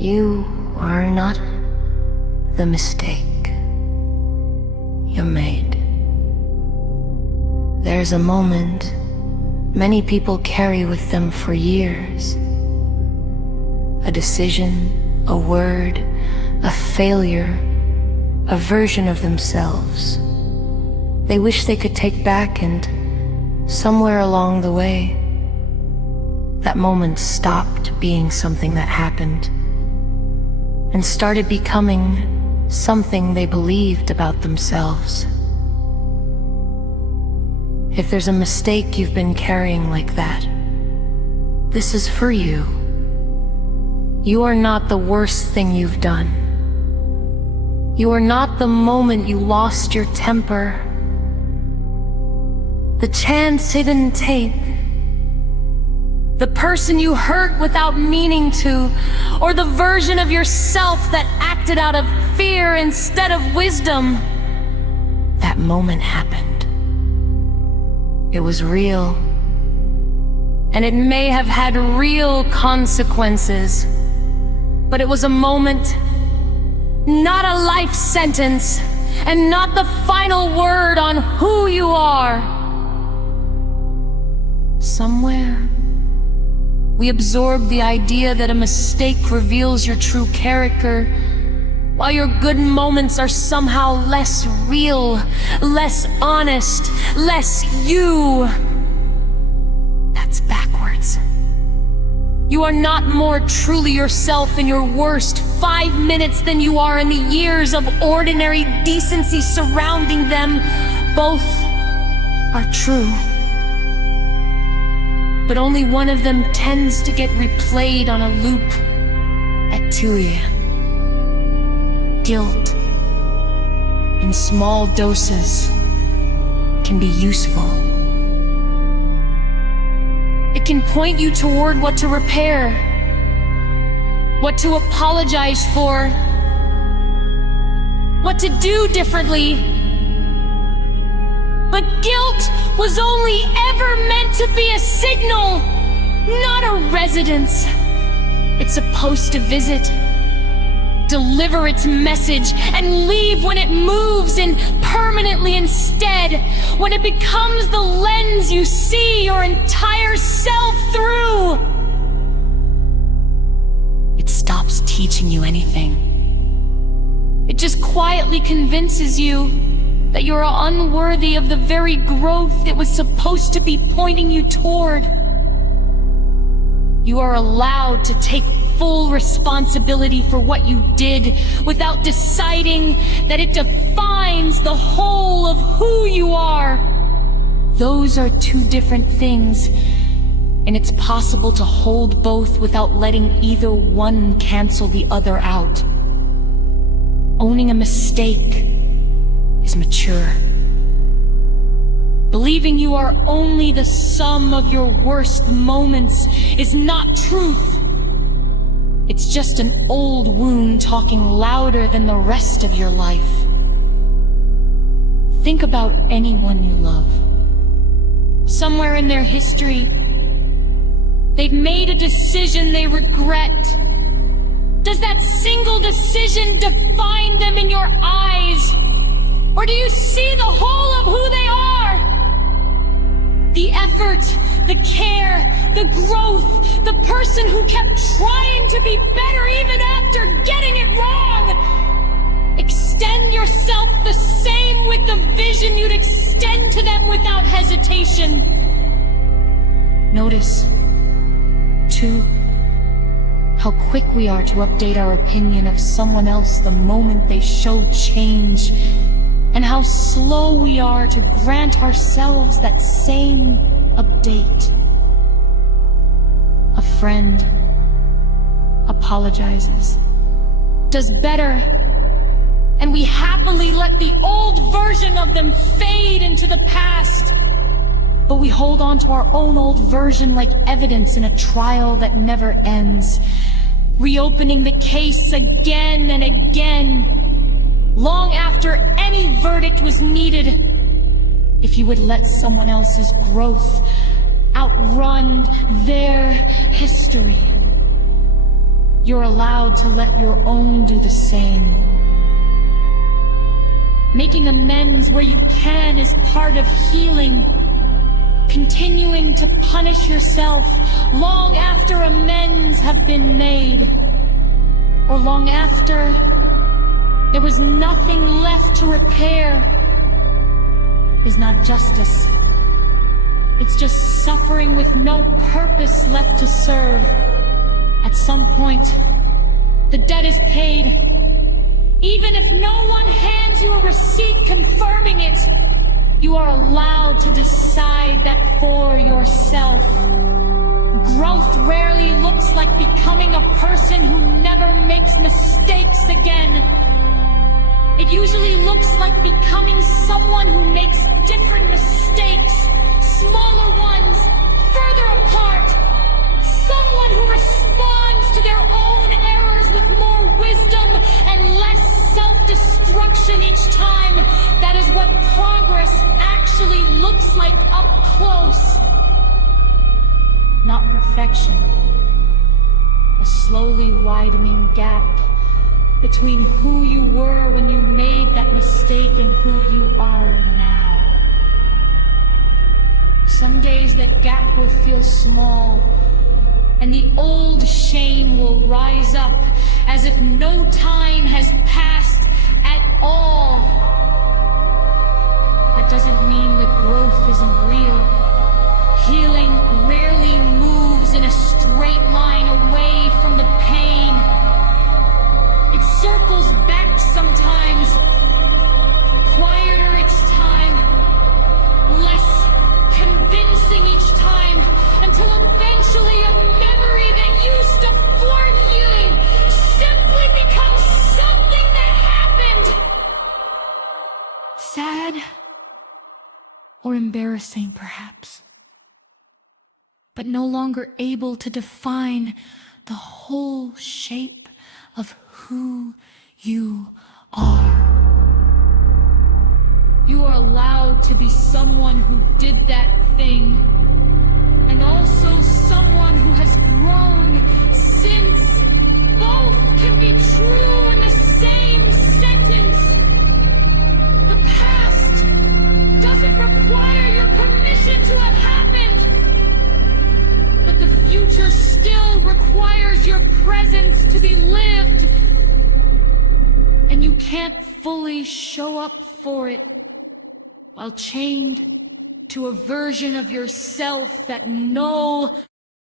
You are not the mistake you made. There's a moment many people carry with them for years. A decision, a word, a failure, a version of themselves they wish they could take back, and somewhere along the way, that moment stopped being something that happened and started becoming something they believed about themselves. If there's a mistake you've been carrying like that, this is for you. You are not the worst thing you've done. You are not the moment you lost your temper, the chance it didn't take, the person you hurt without meaning to, or the version of yourself that acted out of fear instead of wisdom. That moment happened. It was real, and it may have had real consequences, but it was a moment, not a life sentence, and not the final word on who you are. Somewhere, we absorb the idea that a mistake reveals your true character, while your good moments are somehow less real, less honest, less you. That's backwards. You are not more truly yourself in your worst 5 minutes than you are in the years of ordinary decency surrounding them. Both are true, but only one of them tends to get replayed on a loop at 2 a.m. Guilt, in small doses, can be useful. It can point you toward what to repair, what to apologize for, what to do differently. But guilt was only ever meant to be a signal, not a residence. It's supposed to visit, deliver its message, and leave when it moves in permanently instead, when it becomes the lens you see your entire self through. It stops teaching you anything. It just quietly convinces you that you're unworthy of the very growth it was supposed to be pointing you toward. You are allowed to take full responsibility for what you did without deciding that it defines the whole of who you are. Those are two different things, and it's possible to hold both without letting either one cancel the other out. Owning a mistake is mature. Believing you are only the sum of your worst moments is not truth. It's just an old wound talking louder than the rest of your life. Think about anyone you love. Somewhere in their history, they've made a decision they regret. Does that single decision define them in your eyes? Or do you see the whole of who they are? The effort, the care, the growth, the person who kept trying to be better even after getting it wrong. Extend yourself the same with the vision you'd extend to them without hesitation. Notice, too, how quick we are to update our opinion of someone else the moment they show change, and how slow we are to grant ourselves that same update. A friend apologizes, does better, and we happily let the old version of them fade into the past. But we hold on to our own old version like evidence in a trial that never ends, reopening the case again and again, long after any verdict was needed. If you would let someone else's growth outrun their history, you're allowed to let your own do the same. Making amends where you can is part of healing. Continuing to punish yourself long after amends have been made, or long after there was nothing left to repair, is not justice. It's just suffering with no purpose left to serve. At some point, the debt is paid. Even if no one hands you a receipt confirming it, you are allowed to decide that for yourself. Growth rarely looks like becoming a person who never makes mistakes again. It usually looks like becoming someone who makes different mistakes, smaller ones, further apart. Someone who responds to their own errors with more wisdom and less self-destruction each time. That is what progress actually looks like up close. Not perfection. A slowly widening gap between who you were when you made that mistake and who you are now. Some days that gap will feel small, and the old shame will rise up as if no time has passed at all. That doesn't mean that growth isn't real. Healing rarely moves in a straight line away from the pain. It circles back sometimes, quieter each time, less convincing each time, until eventually a memory that used to thwart healing simply becomes something that happened. Sad or embarrassing, perhaps, but no longer able to define the whole shape of who you are. You are allowed to be someone who did that thing, and also someone who has grown since. Both can be true in the same sentence. The past doesn't require your permission to have happened, but the future still requires your presence to be lived, and you can't fully show up for it while chained to a version of yourself that no